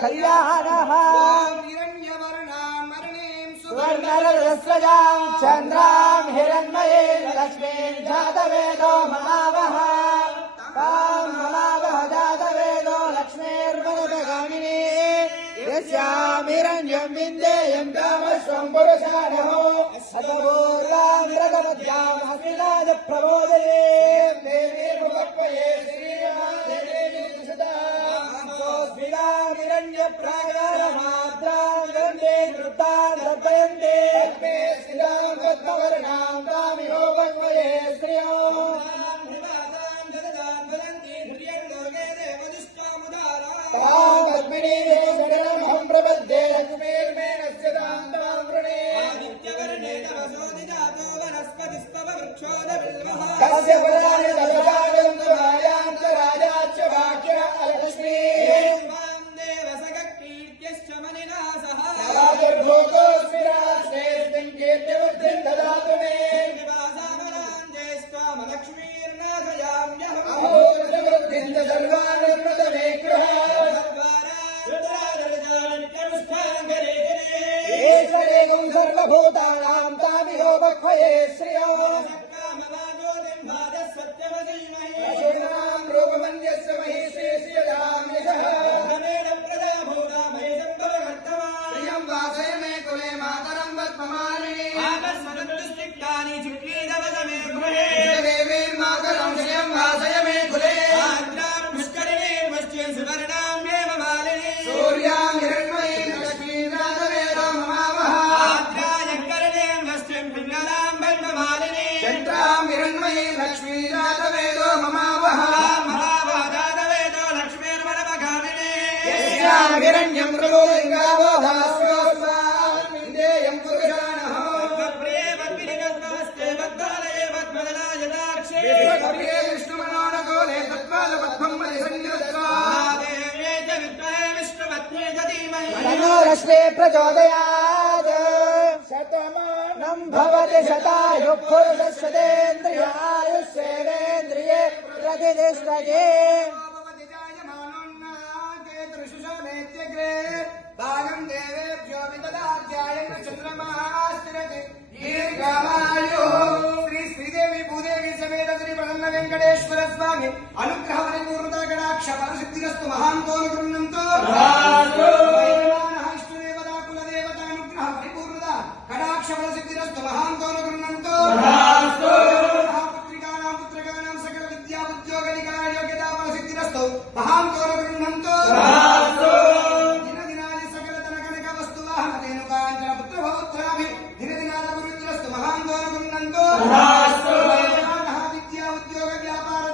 कल्याणः। स्वर्णरस्रजाम् चन्द्राम् हिरण्मये लक्ष्मीम् जातवेदो लक्ष्मीर्जातवेदो ताम् महाभः जातवेदो लक्ष्मीर्ममिनी दृश्यामिरण्यम् विद्येयम् राम स्वम् पुरुषा नो स गभो रामर्यामाशीलाद प्रमोदये गन्धे कृतान् दर्शयन्ते मे श्रियाम् पद्मवर्णाम् कामिनो वन्वये श्रियो ताम् पद्मिनी देवशरणमहम् प्रपद्ये लक्ष्मीर्मेणस्य ताम् ताम् वृणे तस्य फलानि रश्मे प्रचोदयात् शतमानम् भवति शतायुः पुरुषशतेन्द्रियायुष्येवेन्द्रिये प्रतिष्ठते भागम् देवेभ्यो विददाध्यायम् चन्द्रमास्तिरति दीर्घमायुः श्री श्रीदेवी भूदेवी समेत श्री प्रसन्न वेङ्कटेश्वर स्वामी अनुग्रह परिपूर्णता कटाक्ष परसिद्धिरस्तु महान्तो गृह्णन्तो ఉద్యోగ నికలా యోగ్యత శక్తిరస్తు మహాన్ కోరు గృహంతో దిన దినాది సకల తన కనక వస్తు వాహన ధేనుకాంచన పుత్ర భవత్రామి దిన దినాద గురుద్రస్తు మహాన్ కోరు గృహంతో విద్యా ఉద్యోగ వ్యాపార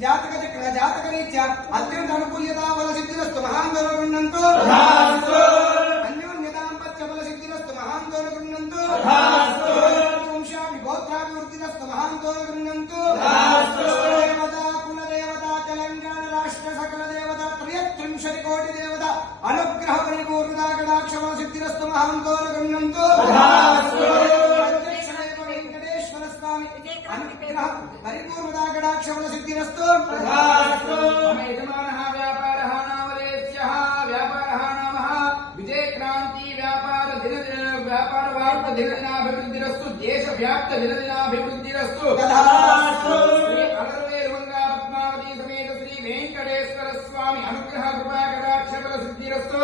జాతక జాతక రీత్యా అత్యంత అనుకూల్యత బల సిద్ధిరస్తు మహాన్ గౌరవృండంతో అన్యోన్యతాంపత్య బల సిద్ధిరస్తు మహాన్ గౌరవృండంతో వంశామి గోత్రాభివృద్ధిరస్తు మహాన్ గౌరవృండంతో దేవతా కులదేవత తెలంగాణ రాష్ట్ర సకల దేవత కోటి దేవత అనుగ్రహ పరిపూర్ణతా బల సిద్ధిరస్తు మహాన్ పరిపూర్ణ దాగడాక్షముల సిద్ధిరస్తు మమ యజమానః వ్యాపారః నామలేత్యః వ్యాపారः నామః విజయ క్రాంతి వ్యాపార దిన దిన వ్యాపార దేశ వ్యాప్త దిన పద్మావతి సమేత శ్రీ వెంకటేశ్వర స్వామి అనుగ్రహ కృపా సిద్ధిరస్తు